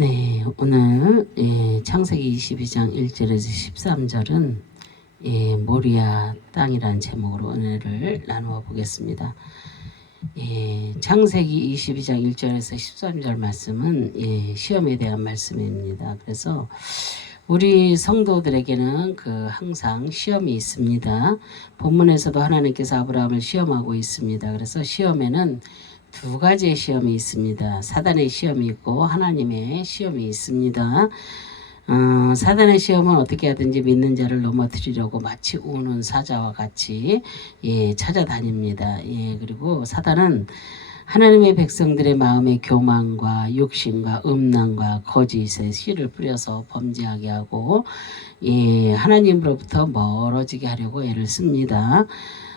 네, 오늘 예, 창세기 22장 1절에서 13절은 예, 모리아 땅이라는 제목으로 은혜를 나누어 보겠습니다. 예, 창세기 22장 1절에서 13절 말씀은 예, 시험에 대한 말씀입니다. 그래서 우리 성도들에게는 그 항상 시험이 있습니다. 본문에서도 하나님께서 아브라함을 시험하고 있습니다. 그래서 시험에는 두 가지의 시험이 있습니다. 사단의 시험이 있고 하나님의 시험이 있습니다. 어, 사단의 시험은 어떻게 하든지 믿는 자를 넘어뜨리려고 마치 우는 사자와 같이 예, 찾아다닙니다. 예, 그리고 사단은 하나님의 백성들의 마음의 교만과 욕심과 음란과 거짓에 씨를 뿌려서 범죄하게 하고 예, 하나님으로부터 멀어지게 하려고 애를 씁니다.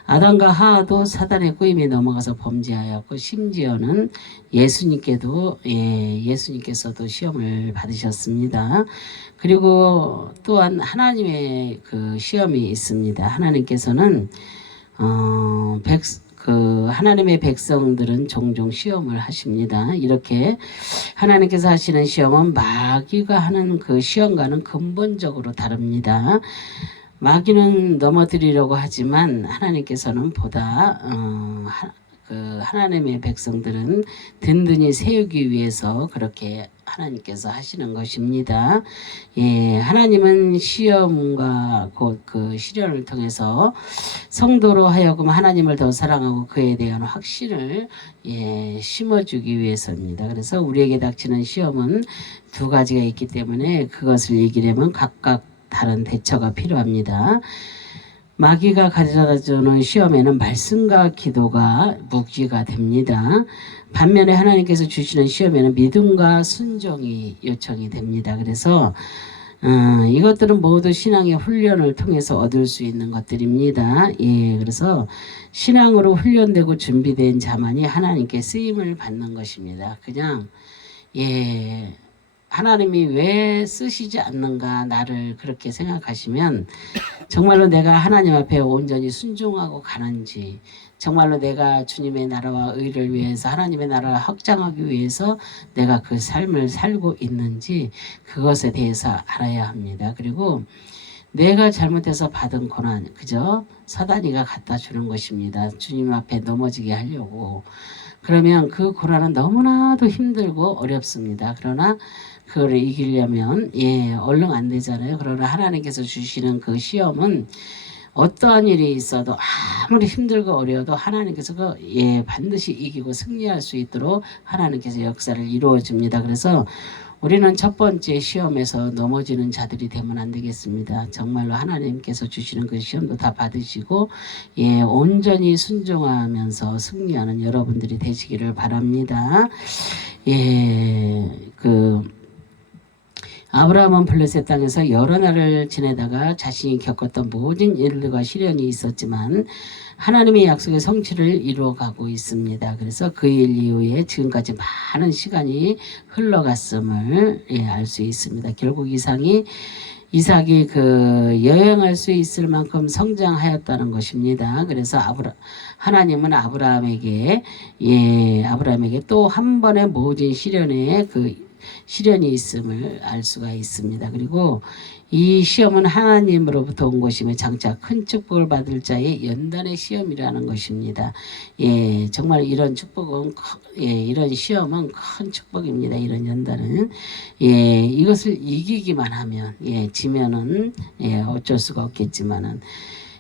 아담과 하하도 사단의 꾸임에 넘어가서 범죄하였고 심지어는 예수님께도 예, 예수님께서도 시험을 받으셨습니다. 그리고 또한 하나님의 그 시험이 있습니다. 하나님께서는 어, 백, 그 하나님의 백성들은 종종 시험을 하십니다. 이렇게 하나님께서 하시는 시험은 마귀가 하는 그 시험과는 근본적으로 다릅니다. 마귀는 넘어뜨리려고 하지만 하나님께서는 보다 어, 하, 그 하나님의 백성들은 든든히 세우기 위해서 그렇게 하나님께서 하시는 것입니다. 예, 하나님은 시험과 곧 그 시련을 통해서 성도로 하여금 하나님을 더 사랑하고 그에 대한 확신을 예, 심어주기 위해서입니다. 그래서 우리에게 닥치는 시험은 두 가지가 있기 때문에 그것을 이기려면 각각 다른 대처가 필요합니다. 마귀가 가져다 주는 시험에는 말씀과 기도가 무기가 됩니다. 반면에 하나님께서 주시는 시험에는 믿음과 순종이 요청이 됩니다. 그래서 어, 이것들은 모두 신앙의 훈련을 통해서 얻을 수 있는 것들입니다. 예, 그래서 신앙으로 훈련되고 준비된 자만이 하나님께 쓰임을 받는 것입니다. 그냥 예, 하나님이 왜 쓰시지 않는가 나를 그렇게 생각하시면 정말로 내가 하나님 앞에 온전히 순종하고 가는지 정말로 내가 주님의 나라와 의를 위해서 하나님의 나라를 확장하기 위해서 내가 그 삶을 살고 있는지 그것에 대해서 알아야 합니다. 그리고 내가 잘못해서 받은 고난 그저 사단이가 갖다 주는 것입니다. 주님 앞에 넘어지게 하려고 그러면 그 고난은 너무나도 힘들고 어렵습니다. 그러나 그거를 이기려면 예 얼른 안 되잖아요. 그러나 하나님께서 주시는 그 시험은 어떠한 일이 있어도 아무리 힘들고 어려워도 하나님께서 그 예 반드시 이기고 승리할 수 있도록 하나님께서 역사를 이루어 줍니다. 그래서 우리는 첫 번째 시험에서 넘어지는 자들이 되면 안 되겠습니다. 정말로 하나님께서 주시는 그 시험도 다 받으시고 예 온전히 순종하면서 승리하는 여러분들이 되시기를 바랍니다. 예 그 아브라함은 블레셋 땅에서 여러 날을 지내다가 자신이 겪었던 모든 일들과 시련이 있었지만 하나님의 약속의 성취를 이루어가고 있습니다. 그래서 그 일 이후에 지금까지 많은 시간이 흘러갔음을 예, 알 수 있습니다. 결국 이상이 이삭이 그 여행할 수 있을 만큼 성장하였다는 것입니다. 그래서 아브라 하나님은 아브라함에게 예 아브라함에게 또 한 번의 모든 시련에 그 시련이 있음을 알 수가 있습니다. 그리고 이 시험은 하나님으로부터 온 것이며 장차 큰 축복을 받을 자의 연단의 시험이라는 것입니다. 예, 정말 이런 축복은 예, 이런 시험은 큰 축복입니다. 이런 연단은 예, 이것을 이기기만 하면 예, 지면은 예, 어쩔 수가 없겠지만은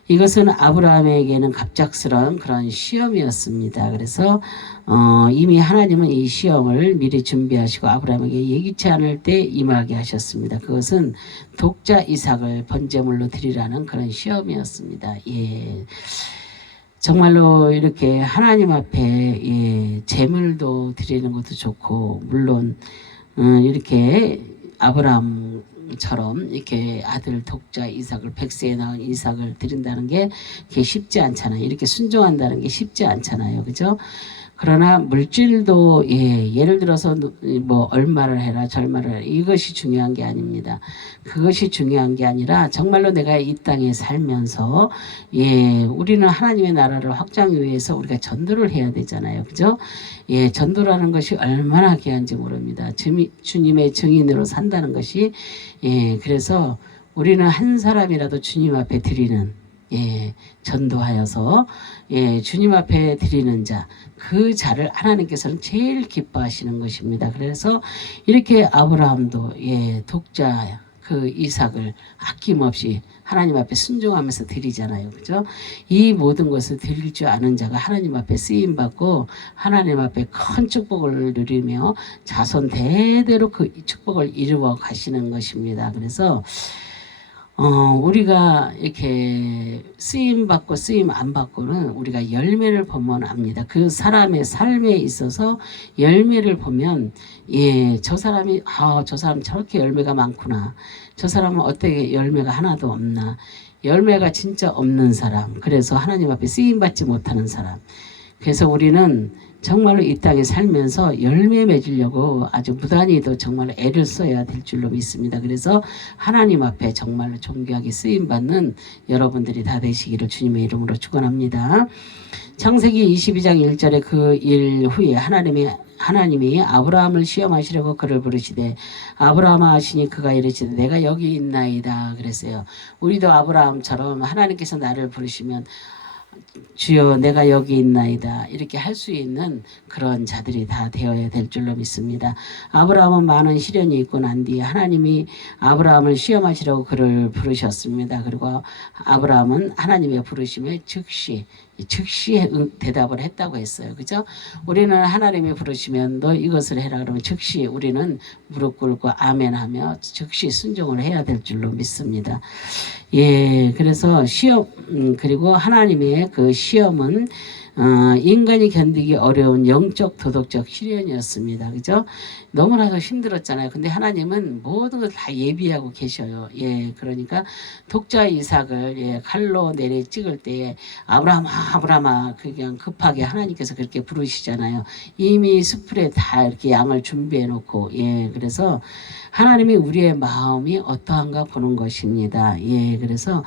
이것은 아브라함에게는 갑작스러운 그런 시험이었습니다. 그래서 어, 이미 하나님은 이 시험을 미리 준비하시고 아브라함에게 예기치 않을 때 임하게 하셨습니다. 그것은 독자 이삭을 번제물로 드리라는 그런 시험이었습니다. 예. 정말로 이렇게 하나님 앞에 예, 제물도 드리는 것도 좋고 물론 음, 이렇게 아브라함 처럼 이렇게 아들 독자 이삭을 백세에 낳은 이삭을 드린다는 게 그게 쉽지 않잖아요. 이렇게 순종한다는 게 쉽지 않잖아요. 그죠? 그러나 물질도 예, 예를 들어서 뭐 얼마를 해라 절마를 해라 이것이 중요한 게 아닙니다. 그것이 중요한 게 아니라 정말로 내가 이 땅에 살면서 예, 우리는 하나님의 나라를 확장하기 위해서 우리가 전도를 해야 되잖아요. 그죠? 예, 전도라는 것이 얼마나 귀한지 모릅니다. 주님의 증인으로 산다는 것이 예, 그래서 우리는 한 사람이라도 주님 앞에 드리는 예, 전도하여서 예, 주님 앞에 드리는 자, 그 자를 하나님께서는 제일 기뻐하시는 것입니다. 그래서 이렇게 아브라함도 예, 독자 그 이삭을 아낌없이 하나님 앞에 순종하면서 드리잖아요. 그죠? 이 모든 것을 드릴 줄 아는 자가 하나님 앞에 쓰임 받고 하나님 앞에 큰 축복을 누리며 자손 대대로 그 축복을 이루어 가시는 것입니다. 그래서 어, 우리가 이렇게 쓰임 받고 쓰임 안 받고는 우리가 열매를 보면 압니다. 그 사람의 삶에 있어서 열매를 보면 예, 저 사람이 아, 저 사람 저렇게 열매가 많구나. 저 사람은 어떻게 열매가 하나도 없나. 열매가 진짜 없는 사람. 그래서 하나님 앞에 쓰임 받지 못하는 사람. 그래서 우리는 정말로 이 땅에 살면서 열매 맺으려고 아주 무단히도 정말 애를 써야 될 줄로 믿습니다. 그래서 하나님 앞에 정말로 존귀하게 쓰임 받는 여러분들이 다 되시기를 주님의 이름으로 축원합니다. 창세기 22장 1절에 그 일 후에 하나님이 하나님이 아브라함을 시험하시려고 그를 부르시되 아브라함아 하시니 그가 이르시되 내가 여기 있나이다 그랬어요. 우리도 아브라함처럼 하나님께서 나를 부르시면 주여 내가 여기 있나이다 이렇게 할 수 있는 그런 자들이 다 되어야 될 줄로 믿습니다. 아브라함은 많은 시련이 있고 난 뒤에 하나님이 아브라함을 시험하시려고 그를 부르셨습니다. 그리고 아브라함은 하나님의 부르심에 즉시 즉시 응- 대답을 했다고 했어요. 그죠? 우리는 하나님이 부르시면 너 이것을 해라 그러면 즉시 우리는 무릎 꿇고 아멘 하며 즉시 순종을 해야 될 줄로 믿습니다. 예, 그래서 시험 음, 그리고 하나님의 그 시험은 어, 인간이 견디기 어려운 영적 도덕적 시련이었습니다. 그죠? 너무나도 힘들었잖아요. 근데 하나님은 모든 걸 다 예비하고 계셔요. 예, 그러니까 독자 이삭을 예, 칼로 내려 찍을 때에 아브라함아 아브라함아 그냥 급하게 하나님께서 그렇게 부르시잖아요. 이미 수풀에 다 이렇게 양을 준비해 놓고 예, 그래서 하나님이 우리의 마음이 어떠한가 보는 것입니다. 예, 그래서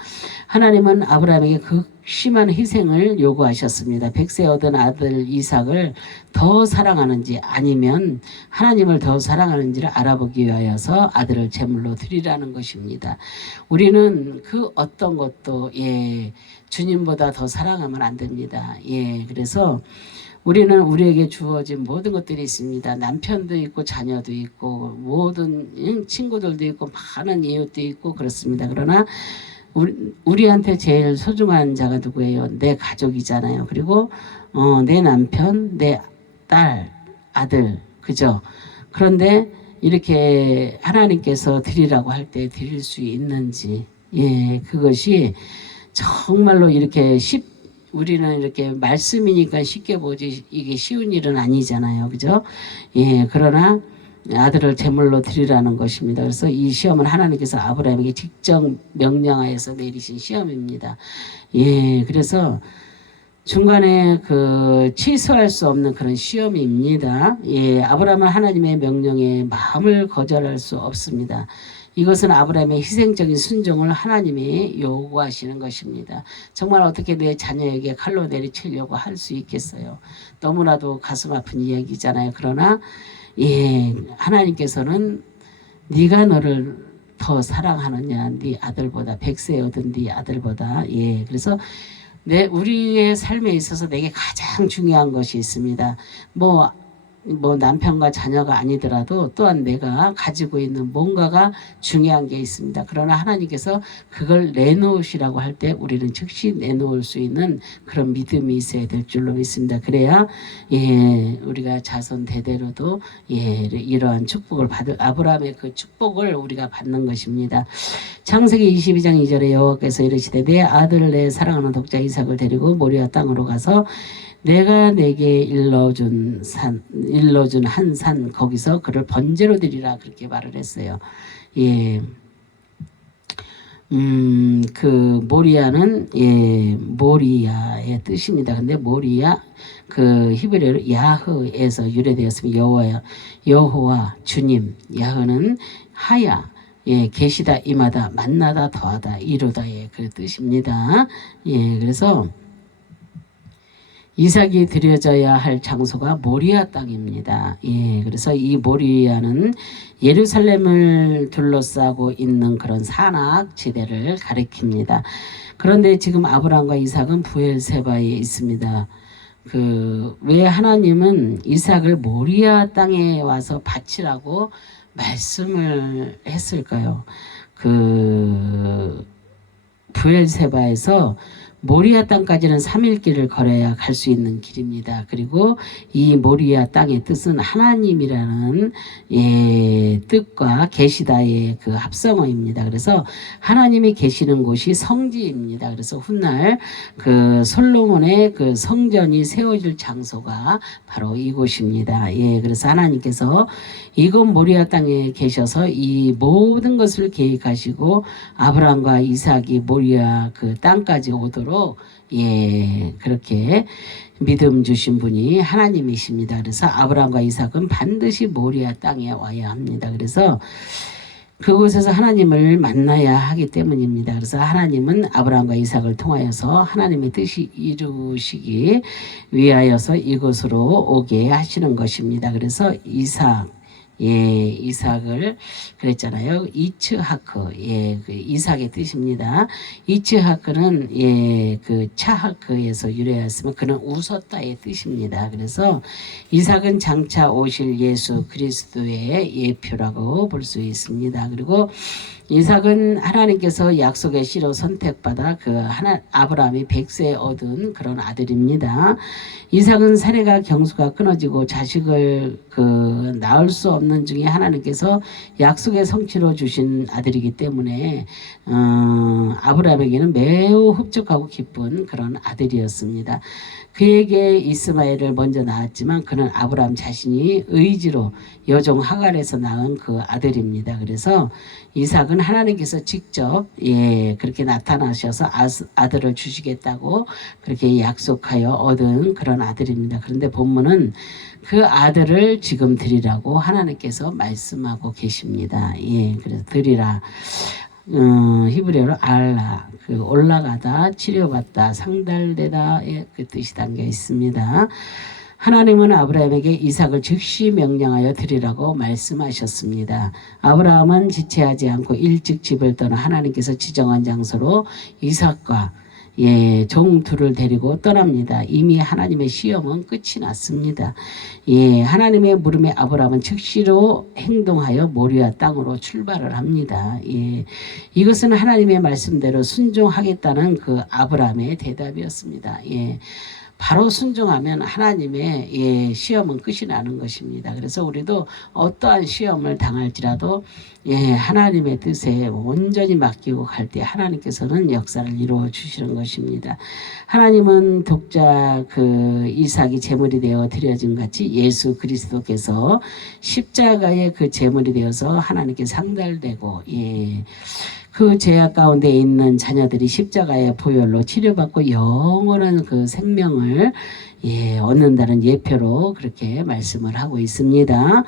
하나님은 아브라함에게 극 심한 희생을 요구하셨습니다. 백세 얻은 아들 이삭을 더 사랑하는지 아니면 하나님을 더 사랑하는지를 알아보기 위하여서 아들을 제물로 드리라는 것입니다. 우리는 그 어떤 것도 예, 주님보다 더 사랑하면 안 됩니다. 예, 그래서 우리는 우리에게 주어진 모든 것들이 있습니다. 남편도 있고 자녀도 있고 모든 응, 친구들도 있고 많은 이웃도 있고 그렇습니다. 그러나 우리, 우리한테 제일 소중한 자가 누구예요? 내 가족이잖아요. 그리고 어, 내 남편, 내 딸, 아들, 그죠? 그런데 이렇게 하나님께서 드리라고 할 때 드릴 수 있는지, 예, 그것이 정말로 이렇게 쉽, 우리는 이렇게 말씀이니까 쉽게 보지 이게 쉬운 일은 아니잖아요. 그죠? 예, 그러나 아들을 제물로 드리라는 것입니다. 그래서 이 시험은 하나님께서 아브라함에게 직접 명령하여서 내리신 시험입니다. 예, 그래서 중간에 그 취소할 수 없는 그런 시험입니다. 예, 아브라함은 하나님의 명령에 마음을 거절할 수 없습니다. 이것은 아브라함의 희생적인 순종을 하나님이 요구하시는 것입니다. 정말 어떻게 내 자녀에게 칼로 내리치려고 할 수 있겠어요? 너무나도 가슴 아픈 이야기잖아요. 그러나 예, 하나님께서는 네가 너를 더 사랑하느냐, 네 아들보다 백세 얻은 네 아들보다 예, 그래서 내 우리의 삶에 있어서 내게 가장 중요한 것이 있습니다. 뭐, 뭐 남편과 자녀가 아니더라도 또한 내가 가지고 있는 뭔가가 중요한 게 있습니다. 그러나 하나님께서 그걸 내놓으시라고 할 때 우리는 즉시 내놓을 수 있는 그런 믿음이 있어야 될 줄로 믿습니다. 그래야 예 우리가 자손 대대로도 예 이러한 축복을 받을 아브라함의 그 축복을 우리가 받는 것입니다. 창세기 22장 2절에 여호와께서 이르시되 내 아들을 내 사랑하는 독자 이삭을 데리고 모리아 땅으로 가서 내가 내게 일러준 산 일러준 한 산 거기서 그를 번제로 드리라 그렇게 말을 했어요. 예. 음, 그 모리아는 예, 모리아의 뜻입니다. 근데 모리아 그 히브리어로 야흐에서 유래되었으면 여호와야 여호와 주님 야흐는 하야 예, 계시다 임하다 만나다 더하다 이루다의 그 뜻입니다. 예, 그래서 이삭이 드려져야 할 장소가 모리아 땅입니다. 예, 그래서 이 모리아는 예루살렘을 둘러싸고 있는 그런 산악 지대를 가리킵니다. 그런데 지금 아브라함과 이삭은 부엘세바에 있습니다. 그 왜 하나님은 이삭을 모리아 땅에 와서 바치라고 말씀을 했을까요? 그 부엘세바에서 모리아 땅까지는 3일 길을 걸어야 갈 수 있는 길입니다. 그리고 이 모리아 땅의 뜻은 하나님이라는 예, 뜻과 계시다의 그 합성어입니다. 그래서 하나님이 계시는 곳이 성지입니다. 그래서 훗날 그 솔로몬의 그 성전이 세워질 장소가 바로 이곳입니다. 예, 그래서 하나님께서 이곳 모리아 땅에 계셔서 이 모든 것을 계획하시고 아브라함과 이삭이 모리아 그 땅까지 오도록 예 그렇게 믿음 주신 분이 하나님이십니다. 그래서 아브라함과 이삭은 반드시 모리아 땅에 와야 합니다. 그래서 그곳에서 하나님을 만나야 하기 때문입니다. 그래서 하나님은 아브라함과 이삭을 통하여서 하나님의 뜻이 이루시기 위하여서 이곳으로 오게 하시는 것입니다. 그래서 이삭 예, 이삭을 그랬잖아요. 이츠하크, 예, 그 이삭의 뜻입니다. 이츠하크는 예, 그 차하크에서 유래했으면 그는 웃었다의 뜻입니다. 그래서 이삭은 장차 오실 예수 그리스도의 예표라고 볼 수 있습니다. 그리고 이삭은 하나님께서 약속의 씨로 선택받아 그 하나 아브라함이 백세 얻은 그런 아들입니다. 이삭은 사례가 경수가 끊어지고 자식을 그 낳을 수 없는 중에 하나님께서 약속의 성취로 주신 아들이기 때문에 어, 아브라함에게는 매우 흡족하고 기쁜 그런 아들이었습니다. 그에게 이스마엘을 먼저 낳았지만 그는 아브라함 자신이 의지로 여종 하갈에서 낳은 그 아들입니다. 그래서 이삭은 하나님께서 직접 예 그렇게 나타나셔서 아들을 주시겠다고 그렇게 약속하여 얻은 그런 아들입니다. 그런데 본문은 그 아들을 지금 드리라고 하나님께서 말씀하고 계십니다. 예, 그래서 드리라. 어, 히브리어로 알라 그 올라가다 치료받다 상달되다의 그 뜻이 담겨 있습니다. 하나님은 아브라함에게 이삭을 즉시 명령하여 드리라고 말씀하셨습니다. 아브라함은 지체하지 않고 일찍 집을 떠나 하나님께서 지정한 장소로 이삭과 예, 종 둘을 데리고 떠납니다. 이미 하나님의 시험은 끝이 났습니다. 예, 하나님의 물음에 아브라함은 즉시로 행동하여 모리아 땅으로 출발을 합니다. 예, 이것은 하나님의 말씀대로 순종하겠다는 그 아브라함의 대답이었습니다. 예. 바로 순종하면 하나님의 예, 시험은 끝이 나는 것입니다. 그래서 우리도 어떠한 시험을 당할지라도 예, 하나님의 뜻에 온전히 맡기고 갈 때 하나님께서는 역사를 이루어 주시는 것입니다. 하나님은 독자 그 이삭이 제물이 되어 드려진 같이 예수 그리스도께서 십자가의 그 제물이 되어서 하나님께 상달되고 예. 그 죄악 가운데 있는 자녀들이 십자가의 보혈로 치료받고 영원한 그 생명을 예, 얻는다는 예표로 그렇게 말씀을 하고 있습니다.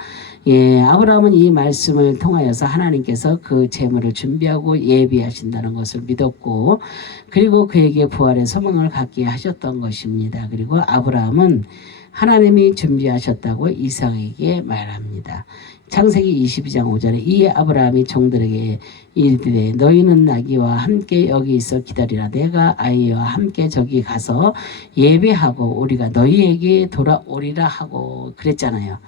예, 아브라함은 이 말씀을 통하여서 하나님께서 그 재물을 준비하고 예비하신다는 것을 믿었고 그리고 그에게 부활의 소망을 갖게 하셨던 것입니다. 그리고 아브라함은 하나님이 준비하셨다고 이삭에게 말합니다. 창세기 22장 5절에 이 아브라함이 종들에게 이르되 너희는 나귀와 함께 여기 있어 기다리라 내가 아이와 함께 저기 가서 예배하고 우리가 너희에게 돌아오리라 하고 그랬잖아요.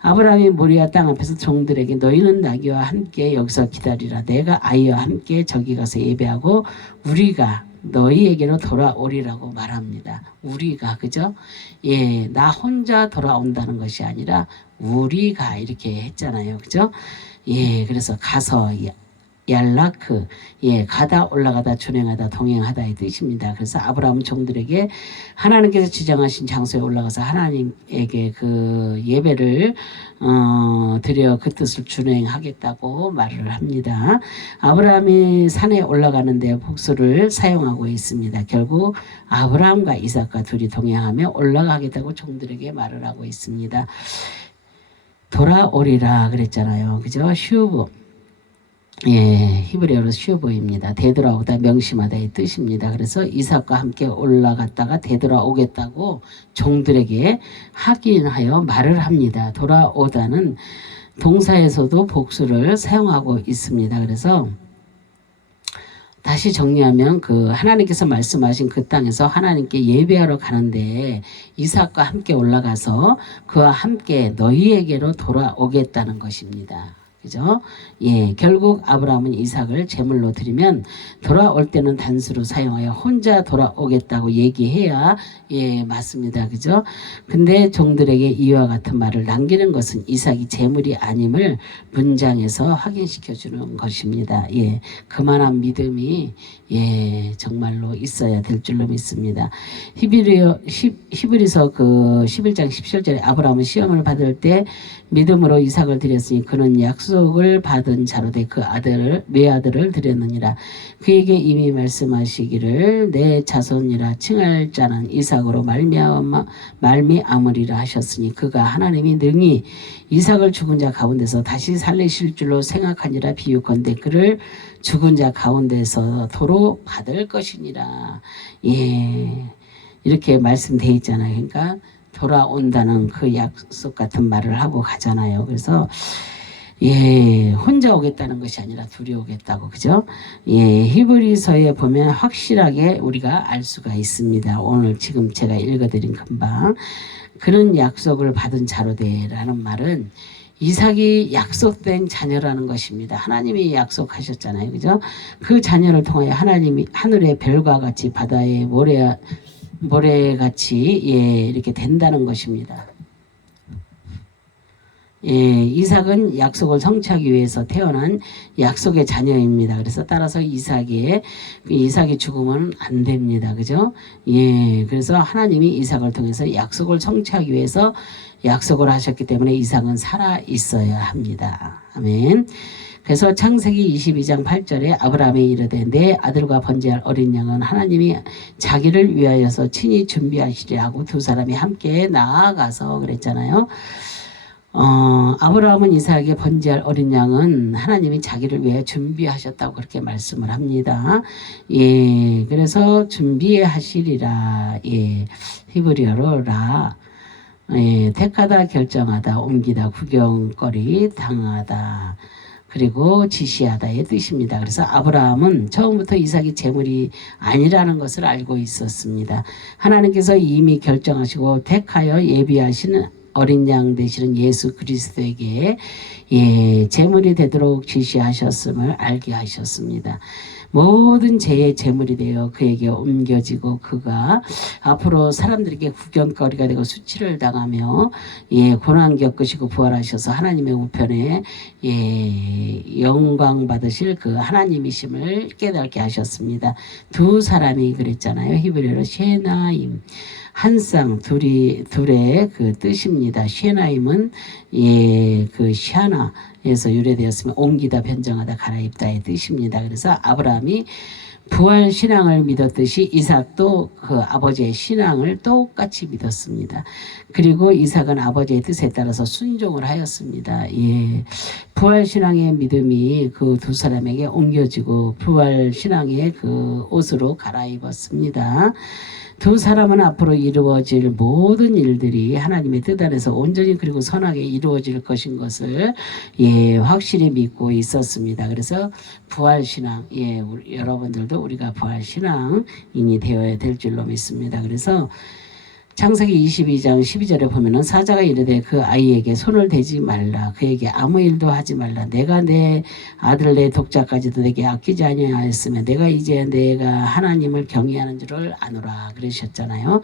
아브라함이 모리아 땅 앞에서 종들에게 너희는 나귀와 함께 여기서 기다리라 내가 아이와 함께 저기 가서 예배하고 우리가 너희에게로 돌아오리라고 말합니다. 우리가 그죠? 예, 나 혼자 돌아온다는 것이 아니라 우리가 이렇게 했잖아요. 그죠? 예, 그래서 가서 얄라크 예 가다 올라가다 준행하다 동행하다의 뜻입니다. 그래서 아브라함 종들에게 하나님께서 지정하신 장소에 올라가서 하나님에게 그 예배를 어, 드려 그 뜻을 준행하겠다고 말을 합니다. 아브라함이 산에 올라가는데 복수를 사용하고 있습니다. 결국 아브라함과 이삭과 둘이 동행하며 올라가겠다고 종들에게 말을 하고 있습니다. 돌아오리라 그랬잖아요. 그죠? 슈브. 예, 히브리어로 슈브입니다. 되돌아오다 명심하다의 뜻입니다. 그래서 이삭과 함께 올라갔다가 되돌아오겠다고 종들에게 확인하여 말을 합니다. 돌아오다는 동사에서도 복수를 사용하고 있습니다. 그래서 다시 정리하면 그 하나님께서 말씀하신 그 땅에서 하나님께 예배하러 가는데 이삭과 함께 올라가서 그와 함께 너희에게로 돌아오겠다는 것입니다. 그죠? 예, 결국 아브라함은 이삭을 제물로 드리면 돌아올 때는 단수로 사용하여 혼자 돌아오겠다고 얘기해야 예, 맞습니다. 그죠? 근데 종들에게 이와 같은 말을 남기는 것은 이삭이 제물이 아님을 문장에서 확인시켜 주는 것입니다. 예, 그만한 믿음이 예, 정말로 있어야 될 줄로 믿습니다. 히브리어 히- 히브리서 그 11장 17절에 아브라함은 시험을 받을 때 믿음으로 이삭을 드렸으니 그는 약속 을 받은 자로되 그 아들을 내 아들을 드렸느니라. 그에게 이미 말씀하시기를 내 자손이라 칭할 자는 이삭으로 말미암아 말미암으리라 하셨으니 그가 하나님이 능히 이삭을 죽은 자 가운데서 다시 살리실 줄로 생각하니라. 비유컨대 그를 죽은 자 가운데서 도로 받을 것이니라. 예. 이렇게 말씀돼 있잖아요. 그러니까 돌아온다는 그 약속 같은 말을 하고 가잖아요. 그래서 예, 혼자 오겠다는 것이 아니라 둘이 오겠다고 그죠? 예, 히브리서에 보면 확실하게 우리가 알 수가 있습니다. 오늘 지금 제가 읽어드린 금방 그런 약속을 받은 자로 되라는 말은 이삭이 약속된 자녀라는 것입니다. 하나님이 약속하셨잖아요. 그죠? 그 자녀를 통하여 하나님이 하늘의 별과 같이 바다의 모래 모래같이 예, 이렇게 된다는 것입니다. 예, 이삭은 약속을 성취하기 위해서 태어난 약속의 자녀입니다. 그래서 따라서 이삭의 그 이삭의 죽으면 안 됩니다. 그죠? 예, 그래서 하나님이 이삭을 통해서 약속을 성취하기 위해서 약속을 하셨기 때문에 이삭은 살아 있어야 합니다. 아멘. 그래서 창세기 22장 8절에 아브라함이 이르되 내 아들과 번제할 어린 양은 하나님이 자기를 위하여서 친히 준비하시리 하고 두 사람이 함께 나아가서 그랬잖아요. 어, 아브라함은 이삭에게 번제할 어린 양은 하나님이 자기를 위해 준비하셨다고 그렇게 말씀을 합니다. 예, 그래서 준비하시리라. 예, 히브리어로 라. 예, 택하다, 결정하다, 옮기다, 구경거리, 당하다. 그리고 지시하다의 뜻입니다. 그래서 아브라함은 처음부터 이삭이 제물이 아니라는 것을 알고 있었습니다. 하나님께서 이미 결정하시고 택하여 예비하시는 어린 양 되시는 예수 그리스도에게 예, 제물이 되도록 지시하셨음을 알게 하셨습니다. 모든 죄의 제물이 되어 그에게 옮겨지고 그가 앞으로 사람들에게 구경거리가 되고 수치를 당하며 예, 고난 겪으시고 부활하셔서 하나님의 우편에 예, 영광 받으실 그 하나님이심을 깨닫게 하셨습니다. 두 사람이 그랬잖아요. 히브리어로 셰나임 한 쌍 둘이 둘의 그 뜻입니다. 셰나임은 예, 그 샤나에서 유래되었으면 옮기다 변정하다 갈아입다의 뜻입니다. 그래서 아브라함이 부활 신앙을 믿었듯이 이삭도 그 아버지의 신앙을 똑같이 믿었습니다. 그리고 이삭은 아버지의 뜻에 따라서 순종을 하였습니다. 예. 부활 신앙의 믿음이 그 두 사람에게 옮겨지고 부활 신앙의 그 옷으로 갈아입었습니다. 두 사람은 앞으로 이루어질 모든 일들이 하나님의 뜻 안에서 온전히 그리고 선하게 이루어질 것인 것을 예 확실히 믿고 있었습니다. 그래서 부활 신앙 예 우리, 여러분들도 우리가 부활 신앙인이 되어야 될 줄로 믿습니다. 그래서 창세기 22장 12절에 보면은 사자가 이르되 그 아이에게 손을 대지 말라 그에게 아무 일도 하지 말라 내가 내 아들 내 독자까지도 내게 아끼지 아니하였으면 내가 이제 내가 하나님을 경외하는 줄을 아노라 그러셨잖아요.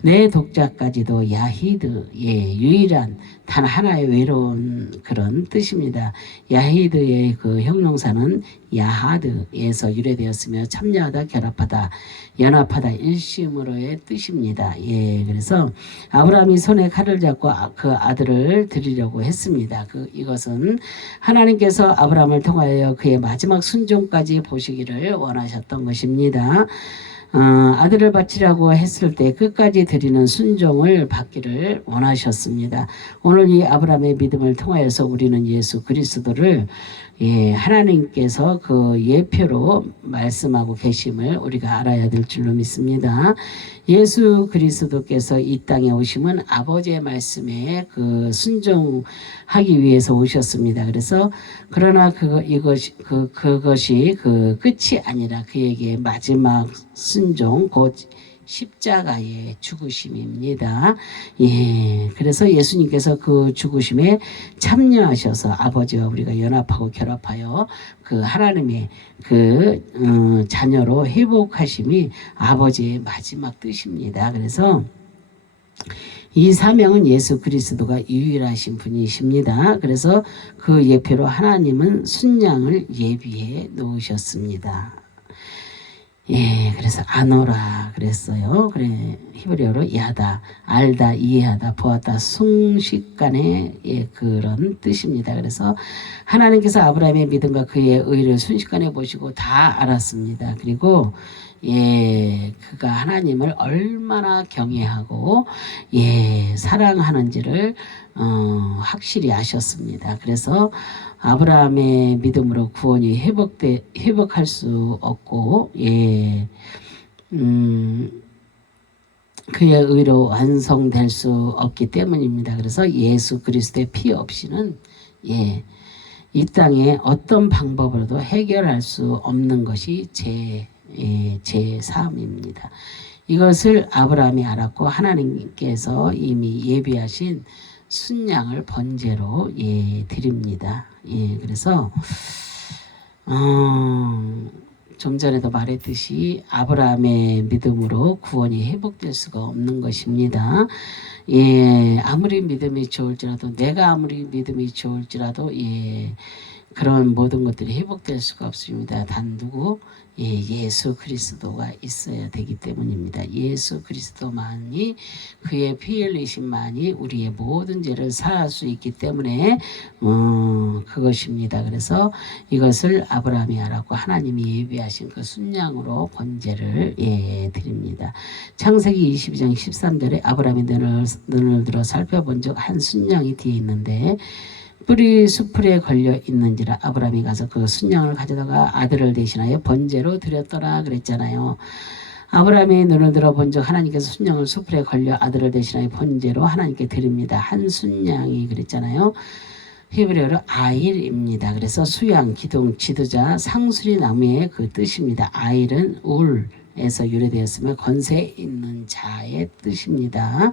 내 독자까지도 야히드 예 유일한 단 하나의 외로운 그런 뜻입니다. 야히드의 그 형용사는 야하드에서 유래되었으며 참여하다 결합하다 연합하다 일심으로의 뜻입니다. 예 그래서 아브라함이 손에 칼을 잡고 아- 그 아들을 드리려고 했습니다. 그 이것은 하나님께서 아브라함을 통하여 그의 마지막 순종까지 보시기를 원하셨던 것입니다. 어, 아들을 바치라고 했을 때 끝까지 드리는 순종을 받기를 원하셨습니다. 오늘 이 아브라함의 믿음을 통하여서 우리는 예수 그리스도를 예, 하나님께서 그 예표로 말씀하고 계심을 우리가 알아야 될 줄로 믿습니다. 예수 그리스도께서 이 땅에 오심은 아버지의 말씀에 그 순종하기 위해서 오셨습니다. 그래서 그러나 그 이것이 그 그것이 그 끝이 아니라 그에게 마지막 순종 곧 십자가의 죽으심입니다. 예, 그래서 예수님께서 그 죽으심에 참여하셔서 아버지와 우리가 연합하고 결합하여 그 하나님의 그 어, 자녀로 회복하심이 아버지의 마지막 뜻입니다. 그래서 이 사명은 예수 그리스도가 유일하신 분이십니다. 그래서 그 예표로 하나님은 순양을 예비해 놓으셨습니다. 예, 그래서 아노라 그랬어요. 그래 히브리어로 야다, 알다, 이해하다, 보았다, 순식간에 예, 그런 뜻입니다. 그래서 하나님께서 아브라함의 믿음과 그의 의를 순식간에 보시고 다 알았습니다. 그리고 예, 그가 하나님을 얼마나 경외하고 예, 사랑하는지를 어, 확실히 아셨습니다. 그래서 아브라함의 믿음으로 구원이 회복돼 회복할 수 없고 예. 음, 그의 의로 완성될 수 없기 때문입니다. 그래서 예수 그리스도의 피 없이는 예. 이 땅에 어떤 방법으로도 해결할 수 없는 것이 제, 예, 제 삶입니다. 이것을 아브라함이 알았고 하나님께서 이미 예비하신 순양을 번제로 예, 드립니다. 예, 그래서 어, 좀 전에도 말했듯이 아브라함의 믿음으로 구원이 회복될 수가 없는 것입니다. 예, 아무리 믿음이 좋을지라도 내가 아무리 믿음이 좋을지라도 예, 그런 모든 것들이 회복될 수가 없습니다. 단 누구 예, 예수 그리스도가 있어야 되기 때문입니다. 예수 그리스도만이 그의 피 흘리심만이 우리의 모든 죄를 사할 수 있기 때문에 어, 그것입니다. 그래서 이것을 아브라함이 알았고 하나님이 예비하신 그 순양으로 번제를 예, 드립니다. 창세기 22장 13절에 아브라함이 눈을, 눈을 들어 살펴본 적 한 순양이 뒤에 있는데 뿌리 수풀에 걸려 있는지라 아브라함이 가서 그 순양을 가져다가 아들을 대신하여 번제로 드렸더라 그랬잖아요. 아브라함이 눈을 들어 본 적 하나님께서 순양을 수풀에 걸려 아들을 대신하여 번제로 하나님께 드립니다. 한 순양이 그랬잖아요. 히브리어로 아일입니다. 그래서 수양, 기둥, 지도자, 상수리 나무의 그 뜻입니다. 아일은 울 에서 유래되었으며 권세 있는 자의 뜻입니다.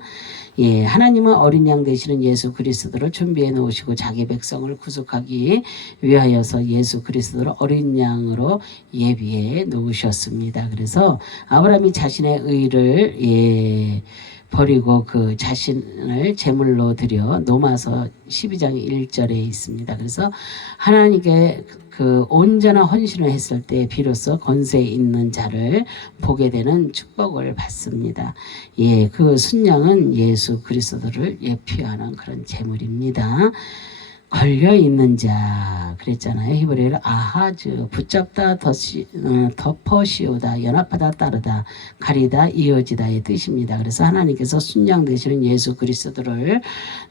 예, 하나님은 어린 양 되시는 예수 그리스도를 준비해 놓으시고 자기 백성을 구속하기 위하여서 예수 그리스도를 어린 양으로 예비해 놓으셨습니다. 그래서 아브라함이 자신의 의를 예, 버리고 그 자신을 제물로 드려 노마서 12장 1절에 있습니다. 그래서 하나님께 그 온전한 헌신을 했을 때 비로소 권세 있는 자를 보게 되는 축복을 받습니다. 예, 그 순양은 예수 그리스도를 예표하는 그런 제물입니다. 걸려 있는 자 그랬잖아요. 히브리어로 아하즈 붙잡다 덧시, 어, 덮어씌우다 연합하다 따르다 가리다 이어지다의 뜻입니다. 그래서 하나님께서 순양 되시는 예수 그리스도를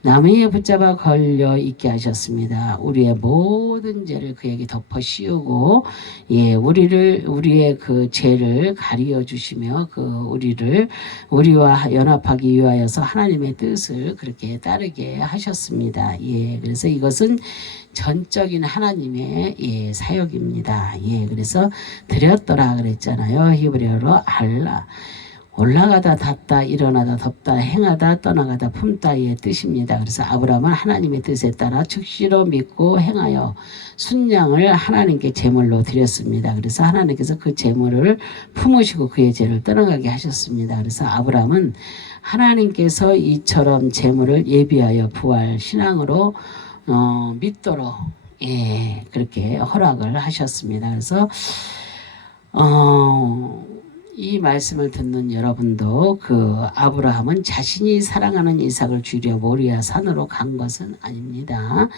나무에 붙잡아 걸려 있게 하셨습니다. 우리의 모든 죄를 그에게 덮어씌우고 예 우리를 우리의 그 죄를 가리어 주시며 그 우리를 우리와 연합하기 위하여서 하나님의 뜻을 그렇게 따르게 하셨습니다. 예 그래서 이 것은 전적인 하나님의 예, 사역입니다. 예, 그래서 드렸더라 그랬잖아요. 히브리어로 알라. 올라가다 닿다 일어나다 덥다 행하다 떠나가다 품다의 뜻입니다. 그래서 아브라함은 하나님의 뜻에 따라 즉시로 믿고 행하여 순양을 하나님께 제물로 드렸습니다. 그래서 하나님께서 그 제물을 품으시고 그의 죄를 떠나가게 하셨습니다. 그래서 아브라함은 하나님께서 이처럼 제물을 예비하여 부활 신앙으로 어, 믿도록 예 그렇게 허락을 하셨습니다. 그래서 어, 이 말씀을 듣는 여러분도 그 아브라함은 자신이 사랑하는 이삭을 죽이려 모리아 산으로 간 것은 아닙니다.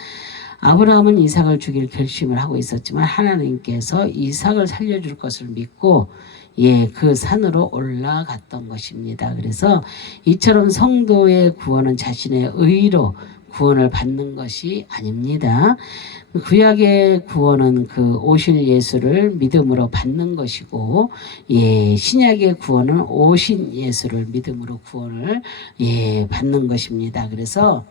아브라함은 이삭을 죽일 결심을 하고 있었지만 하나님께서 이삭을 살려줄 것을 믿고 예, 그 산으로 올라갔던 것입니다. 그래서 이처럼 성도의 구원은 자신의 의로 구원을 받는 것이 아닙니다. 구약의 구원은 그 오실 예수를 믿음으로 받는 것이고, 예, 신약의 구원은 오신 예수를 믿음으로 구원을 예, 받는 것입니다. 그래서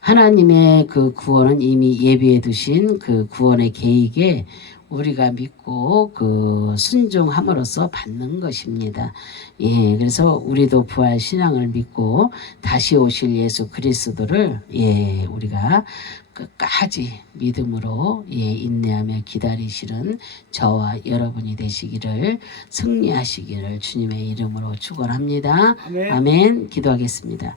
하나님의 그 구원은 이미 예비해 두신 그 구원의 계획에 우리가 믿고 그 순종함으로써 받는 것입니다. 예, 그래서 우리도 부활 신앙을 믿고 다시 오실 예수 그리스도를 예, 우리가 끝까지 믿음으로 예, 인내하며 기다리시는 저와 여러분이 되시기를 승리하시기를 주님의 이름으로 축원합니다. 아멘. 아멘. 기도하겠습니다.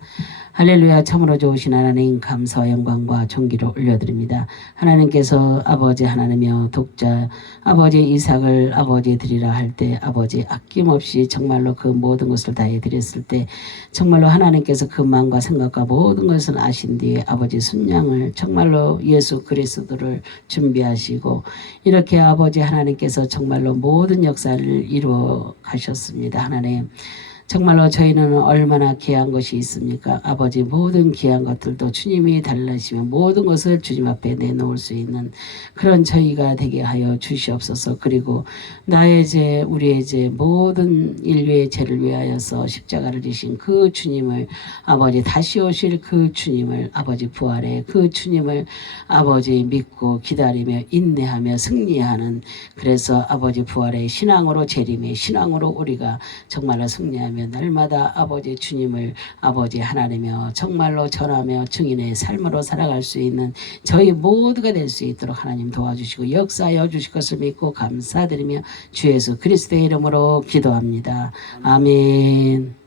할렐루야 참으로 좋으신 하나님 감사와 영광과 존귀를 올려드립니다. 하나님께서 아버지 하나님이여 독자 아버지 이삭을 아버지 드리라 할 때 아버지 아낌없이 정말로 그 모든 것을 다해 드렸을 때 정말로 하나님께서 그 마음과 생각과 모든 것을 아신 뒤에 아버지 순양을 정말 로 예수 그리스도를 준비하시고 이렇게 아버지 하나님께서 정말로 모든 역사를 이루어 가셨습니다. 하나님 정말로 저희는 얼마나 귀한 것이 있습니까? 아버지 모든 귀한 것들도 주님이 달라시면 모든 것을 주님 앞에 내놓을 수 있는 그런 저희가 되게 하여 주시옵소서. 그리고 나의 죄, 우리의 죄, 모든 인류의 죄를 위하여서 십자가를 지신 그 주님을 아버지 다시 오실 그 주님을 아버지 부활의 그 주님을 아버지 믿고 기다리며 인내하며 승리하는 그래서 아버지 부활의 신앙으로 재림의 신앙으로 우리가 정말로 승리하며 날마다 아버지 주님을 아버지 하나님이여 정말로 전하며 증인의 삶으로 살아갈 수 있는 저희 모두가 될 수 있도록 하나님 도와주시고 역사하여 주실 것을 믿고 감사드리며 주 예수 그리스도의 이름으로 기도합니다. 아멘.